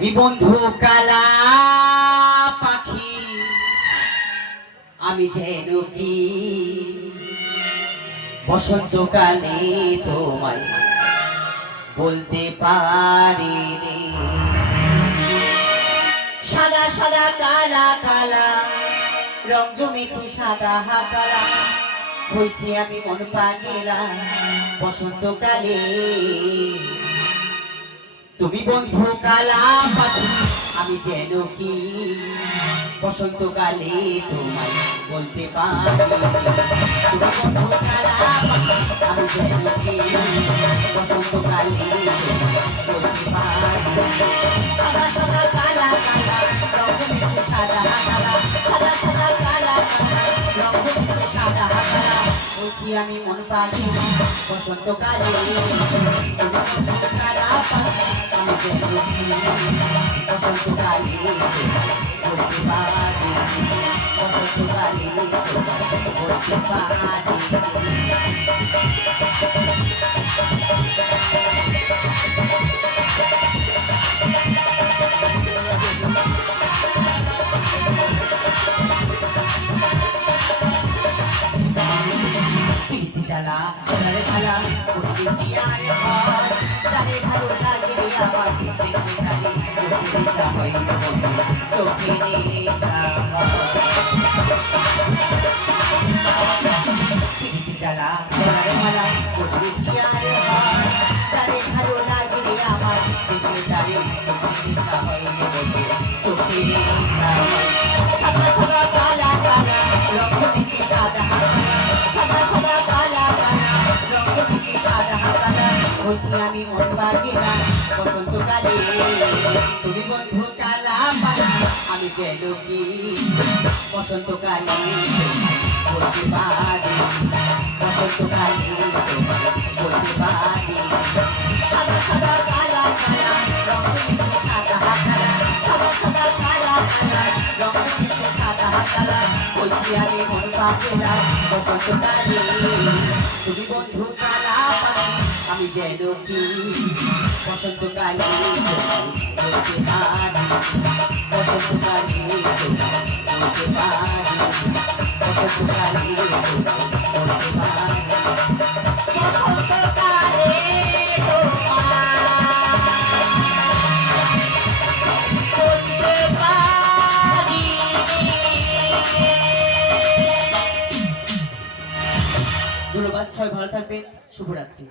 তুমি বন্ধু কালা পাখি, আমি যেন কি বসন্তকালে তোমায় বলতে পারি সাদা সাদা, কালা কালা, রং জমেছে সাদা হাকালা হয়েছি আমি মন পাগেলা বসন্তকালে তুমি বন্ধু কালা আমি যেন কি বসন্তকালে তোমায় বলতে পারি? তুমি বন্ধু আমি যেন কি বসন্তকালে বলতে পারি? বলছি আমি মন পাখি, বসন্তকালে কালা আমি যেন কি খালি চোখে নেশা হয় রে বন্ধু চোখে নেশা প্রীতি জ্বালা জ্বালারে জ্বালা বলছি আমি মন পাগে না বসন্তকালে তুমি বন্ধু কালা পালা, আমি যেন কি বসন্তকালে বলতে পারি বসন্তকালে বলতে পারি সাদা সাদা কালা কালা, রঙ সাদা কালা, সাদা সাদা কালা কালা বসন্তকালে তুমি বন্ধু কালা আমি যেন কি? বসন্তকালে বসন্তকালে বসন্তকালে ধন্যবাদ সবাই ভালো থাকবেন। শুভরাত্রি।